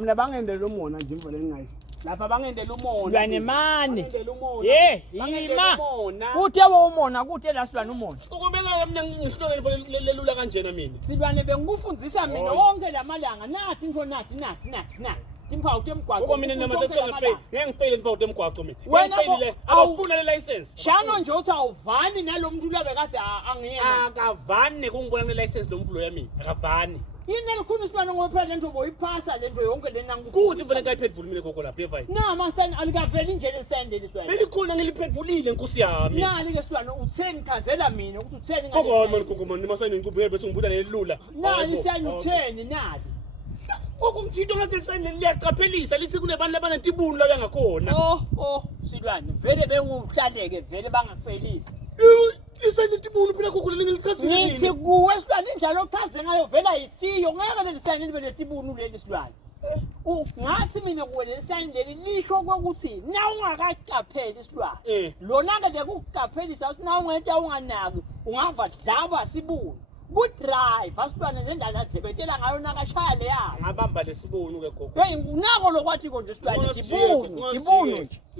Mina bangendela umona nje imvelo engayishi. Lapha bangendela umona. Slwane mani. Bangendela umona. Ima. Kuthe umona kuthe la Slwane umona. Ukubeka mina ngihlokele lelula kanjena mina. Silwane bengikufundisa mina wonke lamalanga nathi ngisho nathi. Timpawu temgwaqo. Ngoba mina nama sesingafeli. Ngiyangifeli impawu temgwaqo mina. Ngiyangifeli abafuna le license. Shano nje uthi awuvani nalomuntu labe kade angiyena. Akavani kungibona le license lomvulo yami. Akavani. Yini elikhulu Slwane ngoba phela lento boyiphasa lento yonke lena Kuthi mfana ngayiphendvuli mina gogo lapha evayi. Na masani alikaveli nje lesendele Slwane. Belikhona ngiliphendvulile nkosi yami. Nali ke Slwane utheni chazela mina ukuthi utheni ngale. Gogo man masani ngikubuyela bese ngibuza nelula. Nali siyani utheni nali. Okumthito ngathi lisayini liyacaphelisa lithi kunebantu abanentibunu la yangakhona. Silwane vele benguhlaleke vele bangakufelile. Lisayini intibunu phela gogo lengilichazile. Ngithi kuwe Silwane indlela ochaze ngayo vela yisiyo ngeke lisayini libe letibunu leli Silwane. Ngathi mina kuwe lesayini leli lisho ukuthi na ungakacapheli Silwane. Lona ke lekucaphelisa usina ungento unganaki ungava dlaba sibunu. Good drive, Silwane nendlela adebetela ngayo nakashaya leya. Ngabamba lesibunu ke gogo. Hey, unako lokwathi konje Silwane, ibunu nje.